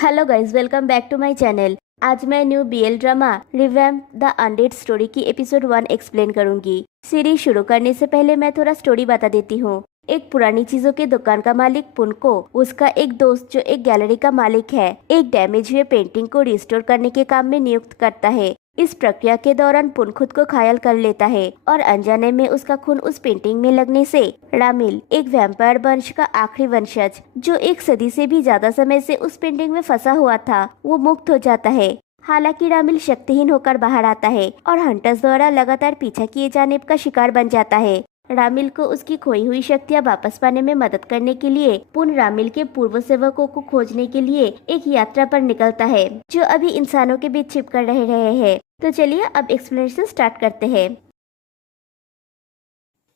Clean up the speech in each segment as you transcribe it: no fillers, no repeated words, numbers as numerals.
Hello guys, welcome back to my channel. आज मैं new BL drama revamp the undead story की episode 1 explain करूंगी। Series शुरू करने से पहले मैं थोड़ा स्टोरी बता देती हूँ। एक पुरानी चीजों के दुकान का मालिक पुन को उसका एक दोस्त जो एक गैलरी का मालिक है, एक डैमेज हुए पेंटिंग को रिस्टोर करने के काम में नियुक्त करता है। इस प्रक्रिया के दौरान पुन खुद को घायल कर लेता है और अनजाने में उसका खून उस पेंटिंग में लगने से रामिल, एक वैम्पायर वंश का आखिरी वंशज जो एक सदी से भी ज्यादा समय से उस पेंटिंग में फंसा हुआ था, वो मुक्त हो जाता है। हालांकि रामिल शक्तिहीन होकर बाहर आता है और हंटर्स द्वारा लगातार पीछा किए जाने का शिकार बन जाता है। रामिल को उसकी खोई हुई शक्तियां वापस पाने में मदद करने के लिए पुन रामिल के पूर्व सेवकों को खोजने के लिए एक यात्रा पर निकलता है जो अभी इंसानों के बीच छिप कर रहे हैं। तो चलिए अब एक्सप्लेनेशन स्टार्ट करते हैं।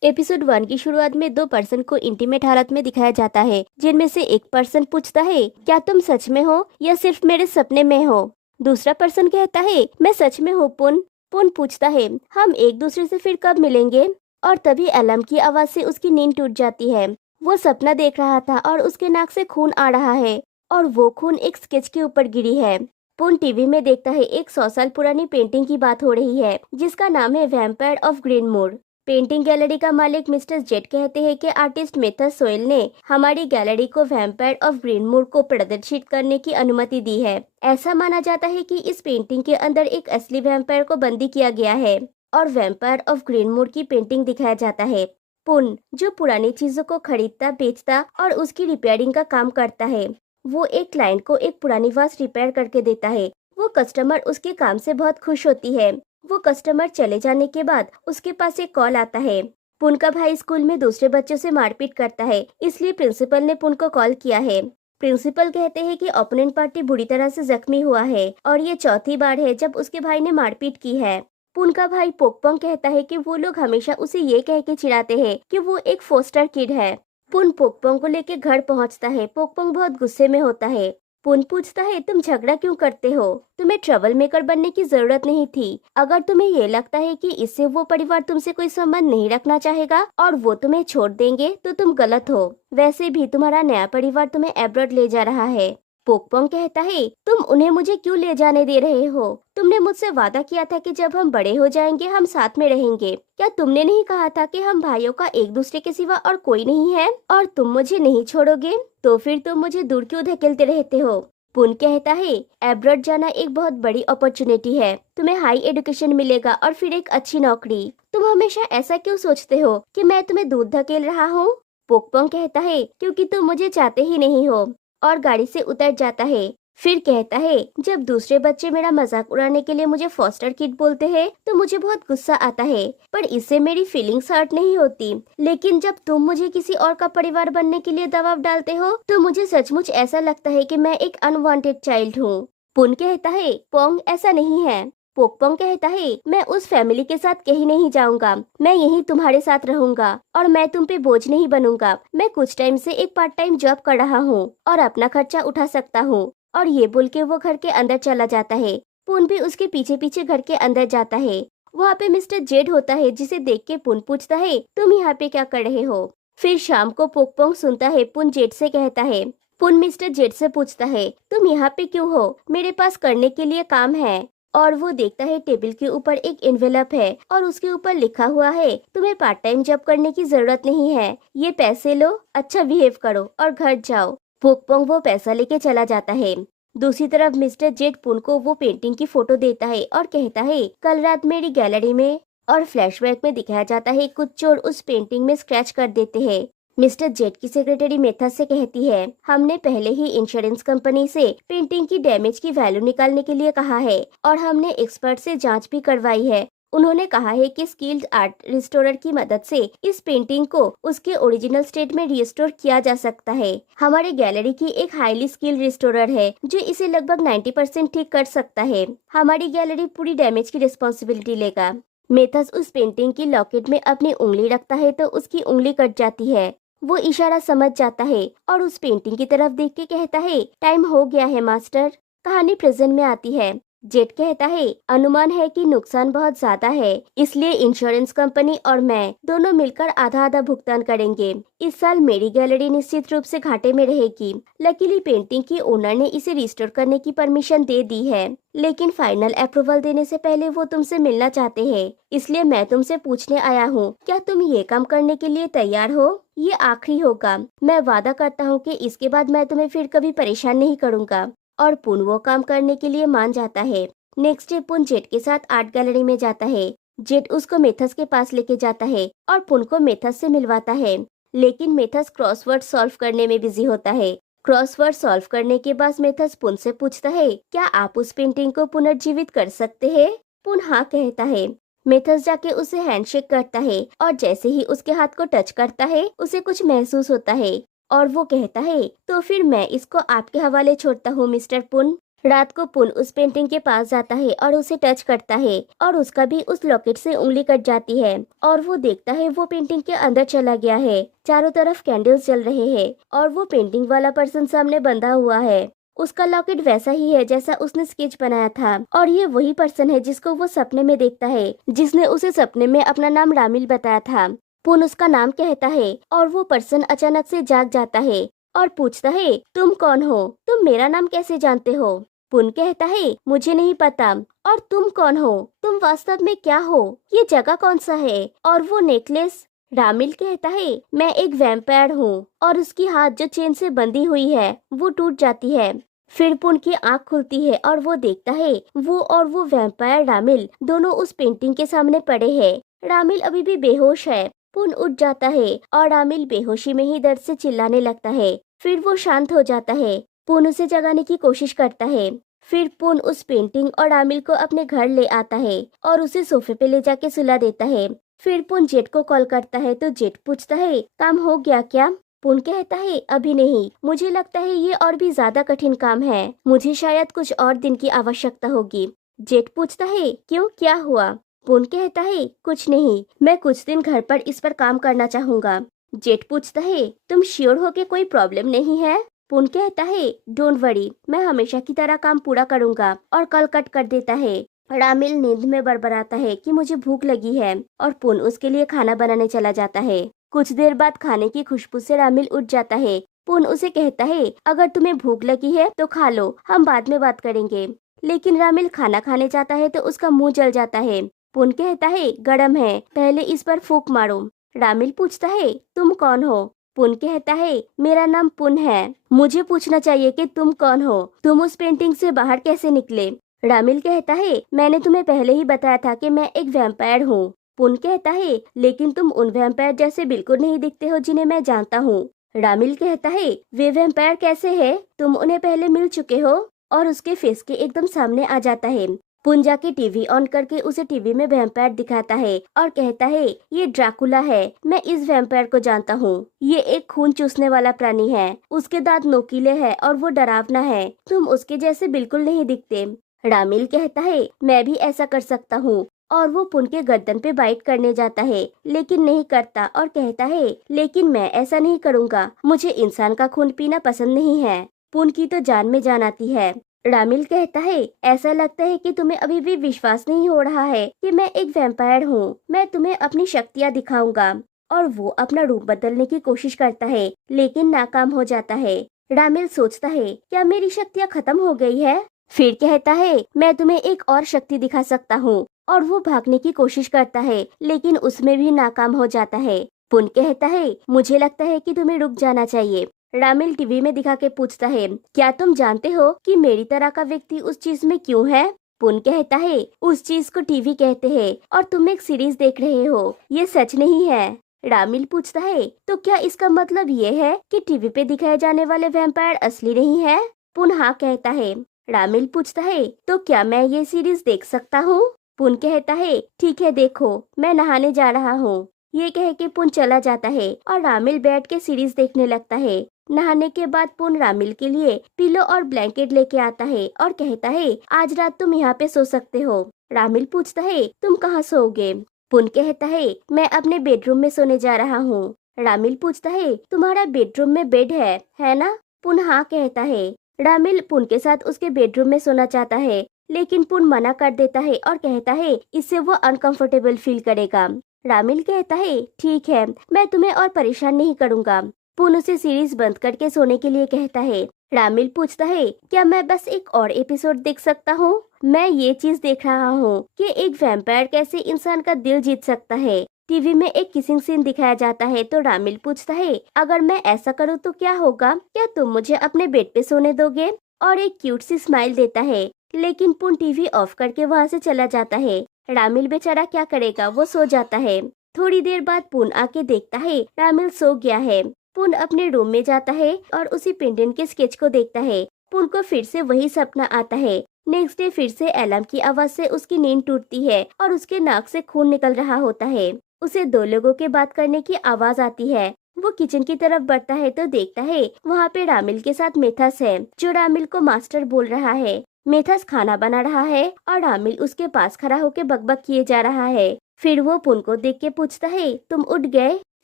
एपिसोड 1 की शुरुआत में दो पर्सन को इंटीमेट हालत में दिखाया जाता है, जिनमें से एक पर्सन पूछता है, क्या तुम सच में हो या सिर्फ मेरे सपने में हो। दूसरा पर्सन कहता है, मैं सच में हूँ पुन। पुन पूछता है, हम एक दूसरे से फिर कब मिलेंगे। और तभी अलार्म की आवाज से उसकी नींद टूट जाती है। वो सपना देख रहा था और उसके नाक से खून आ रहा है और वो खून एक स्केच के ऊपर गिरी है। पुन टीवी में देखता है एक 100 साल पुरानी पेंटिंग की बात हो रही है जिसका नाम है वैम्पायर ऑफ ग्रीनमोर। पेंटिंग गैलरी का मालिक मिस्टर जेट कहते हैं कि आर्टिस्ट मेथस सोयल ने हमारी गैलरी को वैम्पायर ऑफ ग्रीनमोर को प्रदर्शित करने की अनुमति दी है। ऐसा माना जाता है कि इस पेंटिंग के अंदर एक असली वैम्पायर को बंदी किया गया है और वैम्पायर ऑफ ग्रीनमोर की पेंटिंग दिखाया जाता है। पुन, जो पुरानी चीजों को खरीदता, बेचता और उसकी रिपेयरिंग का काम करता है, वो एक क्लाइंट को एक पुरानी वाच रिपेयर करके देता है। वो कस्टमर उसके काम से बहुत खुश होती है। वो कस्टमर चले जाने के बाद उसके पास एक कॉल आता है। पुन का भाई स्कूल में दूसरे बच्चों से मारपीट करता है, इसलिए प्रिंसिपल ने पुन को कॉल किया है। प्रिंसिपल कहते हैं कि ओपोनेंट पार्टी बुरी तरह से जख्मी हुआ है और ये चौथी बार है जब उसके भाई ने मारपीट की है। पुन का भाई पोकपोंग कहता है कि वो लोग हमेशा उसे ये कह के चिढ़ाते हैं कि वो एक फोस्टर किड है। पुन पोकपोंग को लेके घर पहुंचता है। पोकपोंग बहुत गुस्से में होता है। पुन पूछता है, तुम झगड़ा क्यों करते हो? तुम्हें ट्रबल मेकर बनने की जरूरत नहीं थी। अगर तुम्हें ये लगता है कि इससे वो परिवार तुमसे कोई संबंध नहीं रखना चाहेगा और वो तुम्हें छोड़ देंगे तो तुम गलत हो। वैसे भी तुम्हारा नया परिवार तुम्हें एब्रॉड ले जा रहा है। पोकपोंग कहता है, तुम उन्हें मुझे क्यों ले जाने दे रहे हो? तुमने मुझसे वादा किया था कि जब हम बड़े हो जाएंगे हम साथ में रहेंगे। क्या तुमने नहीं कहा था कि हम भाइयों का एक दूसरे के सिवा और कोई नहीं है और तुम मुझे नहीं छोड़ोगे? तो फिर तुम मुझे दूर क्यों धकेलते रहते हो? पुन कहता है, एब्रॉड जाना एक बहुत बड़ी अपॉर्चुनिटी है। तुम्हें हाई एजुकेशन मिलेगा और फिर एक अच्छी नौकरी। तुम हमेशा ऐसा क्यों सोचते हो कि मैं तुम्हें दूर धकेल रहा हूँ? पोकपोंग कहता है, क्योंकि तुम मुझे चाहते ही नहीं हो, और गाड़ी से उतर जाता है। फिर कहता है, जब दूसरे बच्चे मेरा मजाक उड़ाने के लिए मुझे फॉस्टर किड बोलते हैं तो मुझे बहुत गुस्सा आता है, पर इससे मेरी फीलिंग्स हर्ट नहीं होती। लेकिन जब तुम मुझे किसी और का परिवार बनने के लिए दबाव डालते हो तो मुझे सचमुच ऐसा लगता है कि मैं एक अनवांटेड चाइल्ड हूँ। पुन कहता है, पोंग ऐसा नहीं है। पोकपोंग कहता है, मैं उस फैमिली के साथ कहीं नहीं जाऊंगा। मैं यहीं तुम्हारे साथ रहूंगा और मैं तुम पे बोझ नहीं बनूंगा। मैं कुछ टाइम से एक पार्ट टाइम जॉब कर रहा हूँ और अपना खर्चा उठा सकता हूँ। और ये बोल के वो घर के अंदर चला जाता है। पुन भी उसके पीछे पीछे घर के अंदर जाता है। वहाँ पे मिस्टर जेड होता है, जिसे देख के पुन पूछता है, तुम यहाँ पे क्या कर रहे हो? फिर शाम को पोकपोंग सुनता है पुन जेड से कहता है। पुन मिस्टर जेड से पूछता है, तुम यहाँ पे क्यों हो? मेरे पास करने के लिए काम है। और वो देखता है टेबल के ऊपर एक एनवेलप है और उसके ऊपर लिखा हुआ है, तुम्हें पार्ट टाइम जॉब करने की जरूरत नहीं है। ये पैसे लो, अच्छा बिहेव करो और घर जाओ। पोकपोंग वो पैसा लेके चला जाता है। दूसरी तरफ मिस्टर जेट पुन को वो पेंटिंग की फोटो देता है और कहता है, कल रात मेरी गैलरी में, और फ्लैशबैक में दिखाया जाता है कुछ चोर उस पेंटिंग में स्क्रैच कर देते हैं। मिस्टर जेट की सेक्रेटरी मेथड से कहती है, हमने पहले ही इंश्योरेंस कंपनी से पेंटिंग की डैमेज की वैल्यू निकालने के लिए कहा है और हमने एक्सपर्ट से जांच भी करवाई है। उन्होंने कहा है कि स्किल्ड आर्ट रिस्टोरर की मदद से इस पेंटिंग को उसके ओरिजिनल स्टेट में रिस्टोर किया जा सकता है। हमारे गैलरी की एक हाईली स्किल्ड रिस्टोरर है जो इसे लगभग 90% ठीक कर सकता है। हमारी गैलरी पूरी डैमेज की रिस्पॉन्सिबिलिटी लेगा। मेथस उस पेंटिंग की लॉकेट में अपनी उंगली रखता है तो उसकी उंगली कट जाती है। वो इशारा समझ जाता है और उस पेंटिंग की तरफ देख के कहता है, टाइम हो गया है मास्टर। कहानी प्रेजेंट में आती है। जेट कहता है अनुमान है कि नुकसान बहुत ज्यादा है, इसलिए इंश्योरेंस कंपनी और मैं दोनों मिलकर आधा आधा भुगतान करेंगे। इस साल मेरी गैलरी निश्चित रूप से घाटे में रहेगी। लकीली पेंटिंग की ओनर ने इसे रिस्टोर करने की परमिशन दे दी है, लेकिन फाइनल अप्रूवल देने से पहले वो तुमसे मिलना चाहते हैं, इसलिए मैं तुमसे पूछने आया हूँ, क्या तुम ये काम करने के लिए तैयार हो? ये आखिरी होगा। मैं वादा करता हूँ कि इसके बाद मैं तुम्हें फिर कभी परेशान नहीं करूँगा। और पुन वो काम करने के लिए मान जाता है। नेक्स्ट डे पुन जेट के साथ आर्ट गैलरी में जाता है। जेट उसको मेथस के पास लेके जाता है और पुन को मेथस से मिलवाता है, लेकिन मेथस क्रॉसवर्ड सॉल्व करने में बिजी होता है। क्रॉसवर्ड सॉल्व करने के बाद मेथस पुन से पूछता है, क्या आप उस पेंटिंग को पुनर्जीवित कर सकते हैं? पुन हाँ कहता है। मेथस जाके उसे हैंडशेक करता है और जैसे ही उसके हाथ को टच करता है उसे कुछ महसूस होता है और वो कहता है, तो फिर मैं इसको आपके हवाले छोड़ता हूँ मिस्टर पुन। रात को पुन उस पेंटिंग के पास जाता है और उसे टच करता है और उसका भी उस लॉकेट से उंगली कट जाती है और वो देखता है वो पेंटिंग के अंदर चला गया है। चारों तरफ कैंडल्स जल रहे हैं और वो पेंटिंग वाला पर्सन सामने बंधा हुआ है। उसका लॉकेट वैसा ही है जैसा उसने स्केच बनाया था और ये वही पर्सन है जिसको वो सपने में देखता है, जिसने उसे सपने में अपना नाम रामिल बताया था। पुन उसका नाम कहता है और वो पर्सन अचानक से जाग जाता है और पूछता है, तुम कौन हो? तुम मेरा नाम कैसे जानते हो? पुन कहता है, मुझे नहीं पता। और तुम कौन हो? तुम वास्तव में क्या हो? ये जगह कौन सा है? और वो नेकलेस? रामिल कहता है, मैं एक वैम्पायर हूँ। और उसकी हाथ जो चेन से बंधी हुई है वो टूट जाती है। फिर पुन की आंख खुलती है और वो देखता है वो और वो वैम्पायर रामिल दोनों उस पेंटिंग के सामने पड़े हैं। रामिल अभी भी बेहोश है। पुन उठ जाता है और रामिल बेहोशी में ही दर्द से चिल्लाने लगता है। फिर वो शांत हो जाता है। पुन उसे जगाने की कोशिश करता है। फिर पुन उस पेंटिंग और रामिल को अपने घर ले आता है और उसे सोफे पे ले जाके सुला देता है। फिर पुन जेट को कॉल करता है तो जेट पूछता है, काम हो गया क्या? पुन कहता है, अभी नहीं, मुझे लगता है ये और भी ज्यादा कठिन काम है। मुझे शायद कुछ और दिन की आवश्यकता होगी। जेट पूछता है, क्यों, क्या हुआ? पुन कहता है, कुछ नहीं, मैं कुछ दिन घर पर इस पर काम करना चाहूंगा। जेट पूछता है, तुम श्योर हो कि कोई प्रॉब्लम नहीं है? पुन कहता है, डोंट वरी, मैं हमेशा की तरह काम पूरा करूंगा। और कल कट कर देता है। रामिल नींद में बड़बड़ाता है कि मुझे भूख लगी है और पुन उसके लिए खाना बनाने चला जाता है। कुछ देर बाद खाने की खुशबू से रामिल उठ जाता है। पुन उसे कहता है, अगर तुम्हें भूख लगी है तो खा लो, हम बाद में बात करेंगे। लेकिन रामिल खाना खाने जाता है तो उसका मुंह जल जाता है। पुन कहता है, गरम है, पहले इस पर फूंक मारो। रामिल पूछता है, तुम कौन हो? पुन कहता है, मेरा नाम पुन है। मुझे पूछना चाहिए कि तुम कौन हो? तुम उस पेंटिंग से बाहर कैसे निकले? रामिल कहता है, मैंने तुम्हें पहले ही बताया था कि मैं एक वैम्पायर हूँ। पुन कहता है, लेकिन तुम उन वैम्पायर जैसे बिल्कुल नहीं दिखते हो जिन्हें मैं जानता हूँ। रामिल कहता है, वे वैम्पायर कैसे है? तुम उन्हें पहले मिल चुके हो? और उसके फेस के एकदम सामने आ जाता है। पुन जाके टीवी ऑन करके उसे टीवी में वैम्पायर दिखाता है और कहता है, ये ड्रैकुला है, मैं इस वैम्पायर को जानता हूँ। ये एक खून चूसने वाला प्राणी है, उसके दांत नोकीले हैं और वो डरावना है। तुम उसके जैसे बिल्कुल नहीं दिखते। रामिल कहता है, मैं भी ऐसा कर सकता हूँ। और वो पुन के गर्दन पे बाइट करने जाता है, लेकिन नहीं करता और कहता है, लेकिन मैं ऐसा नहीं करूँगा, मुझे इंसान का खून पीना पसंद नहीं है। पुन की तो जान में जान आती है। रामिल कहता है, ऐसा लगता है कि तुम्हें अभी भी विश्वास नहीं हो रहा है कि मैं एक वैम्पायर हूँ। मैं तुम्हें अपनी शक्तियाँ दिखाऊंगा। और वो अपना रूप बदलने की कोशिश करता है, लेकिन नाकाम हो जाता है। रामिल सोचता है, क्या मेरी शक्तियाँ खत्म हो गई है? फिर कहता है, मैं तुम्हें एक और शक्ति दिखा सकता हूँ। और वो भागने की कोशिश करता है, लेकिन उसमें भी नाकाम हो जाता है। पुन कहता है, मुझे लगता है कि तुम्हें रुक जाना चाहिए। रामिल टीवी में दिखा के पूछता है, क्या तुम जानते हो कि मेरी तरह का व्यक्ति उस चीज में क्यों है? पुन कहता है, उस चीज को टीवी कहते हैं और तुम एक सीरीज देख रहे हो, ये सच नहीं है। रामिल पूछता है, तो क्या इसका मतलब ये है कि टीवी पे दिखाए जाने वाले वैम्पायर असली नहीं है? पुन हाँ कहता है। रामिल पूछता है, तो क्या मैं ये सीरीज देख सकता हूँ? पुन कहता है, ठीक है, देखो, मैं नहाने जा रहा हूँ। ये कह के पुन चला जाता है और रामिल बैठ के सीरीज देखने लगता है। नहाने के बाद पुन रामिल के लिए पिलो और ब्लैंकेट लेके आता है और कहता है, आज रात तुम यहाँ पे सो सकते हो। रामिल पूछता है, तुम कहाँ सोओगे? पुन कहता है, मैं अपने बेडरूम में सोने जा रहा हूँ। रामिल पूछता है, तुम्हारा बेडरूम में बेड है ना? पुन हाँ कहता है। रामिल पुन के साथ उसके बेडरूम में सोना चाहता है लेकिन पुन मना कर देता है और कहता है इससे वो अनकंफर्टेबल फील करेगा। रामिल कहता है ठीक है, मैं तुम्हें और परेशान नहीं करूँगा। पुन उसे सीरीज बंद करके सोने के लिए कहता है। रामिल पूछता है क्या मैं बस एक और एपिसोड देख सकता हूँ? मैं ये चीज देख रहा हूँ कि एक वैम्पायर कैसे इंसान का दिल जीत सकता है। टीवी में एक किसिंग सीन दिखाया जाता है तो रामिल पूछता है अगर मैं ऐसा करूँ तो क्या होगा? क्या तुम मुझे अपने बेड पे सोने दोगे? और एक क्यूट सी स्माइल देता है, लेकिन पुन टीवी ऑफ करके वहाँ से चला जाता है। रामिल बेचारा क्या करेगा, वो सो जाता है। थोड़ी देर बाद पुन आके देखता है रामिल सो गया है। पुन अपने रूम में जाता है और उसी पेंडेंट के स्केच को देखता है। पुन को फिर से वही सपना आता है। नेक्स्ट डे फिर से अलार्म की आवाज से उसकी नींद टूटती है और उसके नाक से खून निकल रहा होता है। उसे दो लोगों के बात करने की आवाज आती है। वो किचन की तरफ बढ़ता है तो देखता है वहाँ पे रामिल के साथ मेथस है, जो रामिल को मास्टर बोल रहा है। मेथस खाना बना रहा है और रामिल उसके पास खड़ा होकर बकबक किए जा रहा है। फिर वो पुन को देख के पूछता है तुम उठ गए?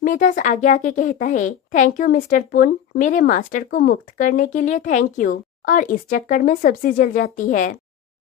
मेथस आगे आके कहता है थैंक यू मिस्टर पुन, मेरे मास्टर को मुक्त करने के लिए थैंक यू। और इस चक्कर में सब्जी जल जाती है।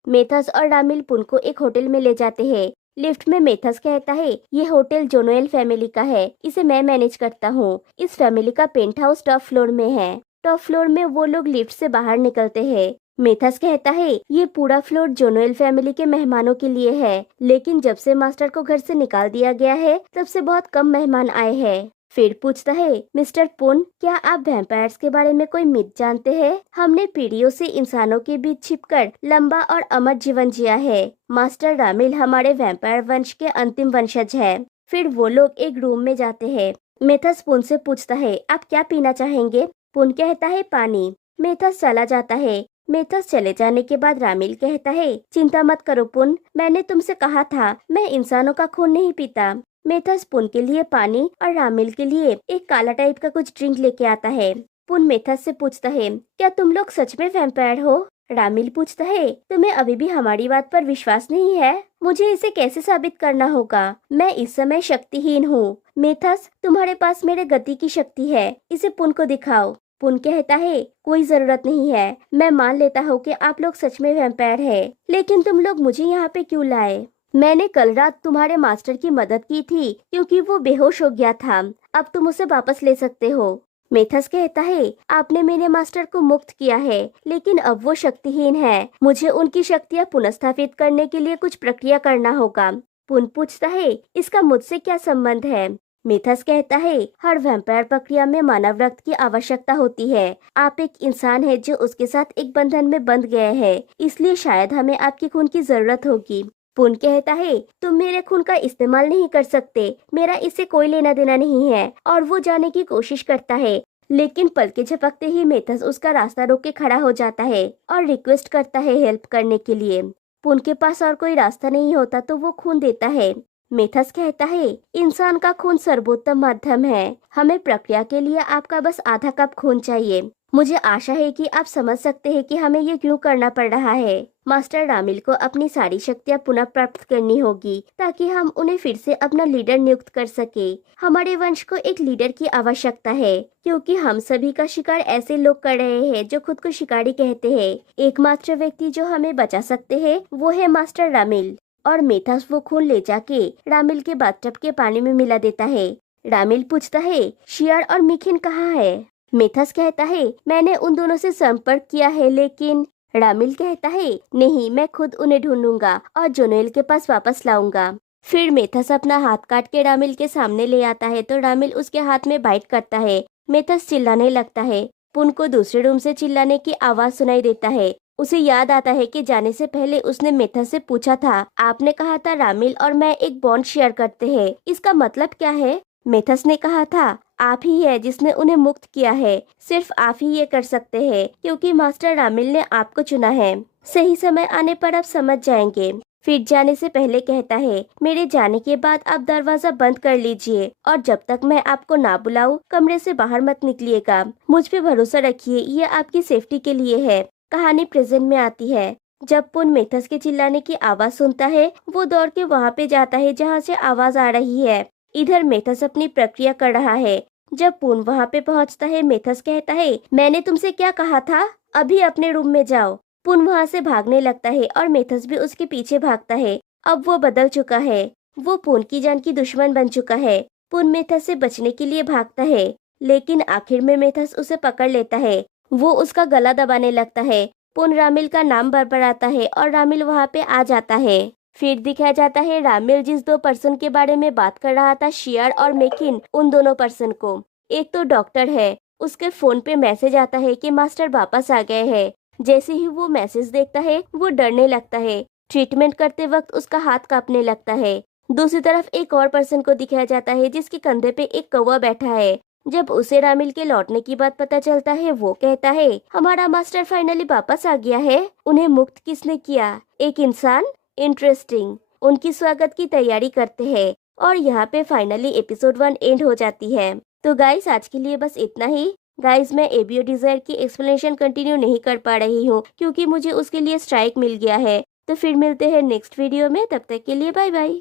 मेथस और रामिल पुन को एक होटल में ले जाते हैं। लिफ्ट में मेथस कहता है ये होटल जोनोएल फैमिली का है, इसे मैं मैनेज करता हूँ। इस फैमिली का पेंट हाउस टॉप फ्लोर में है। टॉप फ्लोर में वो लोग लिफ्ट से बाहर निकलते हैं। मेथस कहता है ये पूरा फ्लोर जोनोएल फैमिली के मेहमानों के लिए है, लेकिन जब से मास्टर को घर से निकाल दिया गया है तब से बहुत कम मेहमान आए हैं। फिर पूछता है मिस्टर पुन, क्या आप वैम्पायर्स के बारे में कोई मिथ जानते हैं? हमने पीढ़ियों से इंसानों के बीच छिपकर लंबा और अमर जीवन जिया है। मास्टर रामिल हमारे वैम्पायर वंश के अंतिम वंशज है। फिर वो लोग एक रूम में जाते हैं। मेथस पुन से पूछता है आप क्या पीना चाहेंगे? पुन कहता है पानी। मेथस चला जाता है। मेथस चले जाने के बाद रामिल कहता है चिंता मत करो पुन, मैंने तुमसे कहा था मैं इंसानों का खून नहीं पीता। मेथस पुन के लिए पानी और रामिल के लिए एक काला टाइप का कुछ ड्रिंक लेके आता है। पुन मेथस से पूछता है क्या तुम लोग सच में वैम्पायर हो? रामिल पूछता है तुम्हें अभी भी हमारी बात पर विश्वास नहीं है? मुझे इसे कैसे साबित करना होगा? मैं इस समय शक्तिहीन हूँ। मेथस तुम्हारे पास मेरे गति की शक्ति है, इसे पुन को दिखाओ। पुन कहता है कोई जरूरत नहीं है, मैं मान लेता हूँ कि आप लोग सच में वैम्पायर है, लेकिन तुम लोग मुझे यहाँ पे क्यों लाए? मैंने कल रात तुम्हारे मास्टर की मदद की थी क्योंकि वो बेहोश हो गया था। अब तुम उसे वापस ले सकते हो। मेथस कहता है आपने मेरे मास्टर को मुक्त किया है, लेकिन अब वो शक्तिहीन है। मुझे उनकी शक्तियाँ पुनर्स्थापित करने के लिए कुछ प्रक्रिया करना होगा। पुन पूछता है इसका मुझसे क्या संबंध है? मेथस कहता है हर वैम्पायर प्रक्रिया में मानव रक्त की आवश्यकता होती है। आप एक इंसान है जो उसके साथ एक बंधन में बंध गए हैं, इसलिए शायद हमें आपके खून की जरूरत होगी। पुन कहता है तुम मेरे खून का इस्तेमाल नहीं कर सकते, मेरा इससे कोई लेना देना नहीं है। और वो जाने की कोशिश करता है, लेकिन पलके झपकते ही मेथस उसका रास्ता रोक के खड़ा हो जाता है और रिक्वेस्ट करता है हेल्प करने के लिए। पुन के पास और कोई रास्ता नहीं होता तो वो खून देता है। मेथस कहता है इंसान का खून सर्वोत्तम माध्यम है, हमें प्रक्रिया के लिए आपका बस आधा कप खून चाहिए। मुझे आशा है कि आप समझ सकते हैं कि हमें ये क्यों करना पड़ रहा है। मास्टर रामिल को अपनी सारी शक्तियाँ पुनः प्राप्त करनी होगी ताकि हम उन्हें फिर से अपना लीडर नियुक्त कर सके। हमारे वंश को एक लीडर की आवश्यकता है, क्योंकि हम सभी का शिकार ऐसे लोग कर रहे हैं जो खुद को शिकारी कहते हैं। एकमात्र व्यक्ति जो हमें बचा सकते हैं वो है मास्टर रामिल। और मेथस वो खून ले जाके रामिल के बाथटब के पानी में मिला देता है। रामिल पूछता है शियार और मिखिन कहाँ है? मेथस कहता है मैंने उन दोनों से संपर्क किया है, लेकिन रामिल कहता है नहीं, मैं खुद उन्हें ढूंढूंगा और जोनेल के पास वापस लाऊंगा। फिर मेथस अपना हाथ काट के रामिल के सामने ले आता है तो रामिल उसके हाथ में बाइट करता है। मेथस चिल्लाने लगता है। पुन को दूसरे रूम से चिल्लाने की आवाज सुनाई देता है। उसे याद आता है कि जाने से पहले उसने मेथस से पूछा था आपने कहा था रामिल और मैं एक बॉन्ड शेयर करते हैं, इसका मतलब क्या है? मेथस ने कहा था आप ही है जिसने उन्हें मुक्त किया है, सिर्फ आप ही ये कर सकते हैं क्योंकि मास्टर रामिल ने आपको चुना है। सही समय आने पर आप समझ जाएंगे। फिर जाने से पहले कहता है मेरे जाने के बाद आप दरवाजा बंद कर लीजिए और जब तक मैं आपको ना बुलाऊं कमरे से बाहर मत निकलिएगा। मुझ पे भरोसा रखिए, ये आपकी सेफ्टी के लिए है। कहानी प्रेजेंट में आती है। जब पुन मेथस के चिल्लाने की आवाज सुनता है वो दौड़ के वहाँ पे जाता है जहाँ से आवाज आ रही है। इधर मेथस अपनी प्रक्रिया कर रहा है। जब पुन वहाँ पे पहुँचता है मेथस कहता है मैंने तुमसे क्या कहा था, अभी अपने रूम में जाओ। पुन वहाँ से भागने लगता है और मेथस भी उसके पीछे भागता है। अब वो बदल चुका है, वो पुन की जान की दुश्मन बन चुका है। पुन मेथस से बचने के लिए भागता है, लेकिन आखिर में मेथस उसे पकड़ लेता है। वो उसका गला दबाने लगता है। पुन रामिल का नाम बरबराता है और रामिल वहाँ पे आ जाता है। फिर दिखाया जाता है रामिल जिस दो पर्सन के बारे में बात कर रहा था, शियार और मेकिन, उन दोनों पर्सन को। एक तो डॉक्टर है, उसके फोन पे मैसेज आता है कि मास्टर वापस आ गए हैं। जैसे ही वो मैसेज देखता है वो डरने लगता है। ट्रीटमेंट करते वक्त उसका हाथ कांपने लगता है। दूसरी तरफ एक और पर्सन को दिखाया जाता है जिसके कंधे पे एक कौवा बैठा है। जब उसे रामिल के लौटने की बात पता चलता है वो कहता है, हमारा मास्टर फाइनली वापस आ गया है। उन्हें मुक्त किसने किया? एक इंसान। इंटरेस्टिंग। उनकी स्वागत की तैयारी करते हैं और यहाँ पे फाइनली एपिसोड 1 एंड हो जाती है। तो गाइस आज के लिए बस इतना ही। गाइस मैं एबीओ डिजायर की एक्सप्लेनेशन कंटिन्यू नहीं कर पा रही हूँ क्योंकि मुझे उसके लिए स्ट्राइक मिल गया है। तो फिर मिलते हैं नेक्स्ट वीडियो में, तब तक के लिए बाय बाय।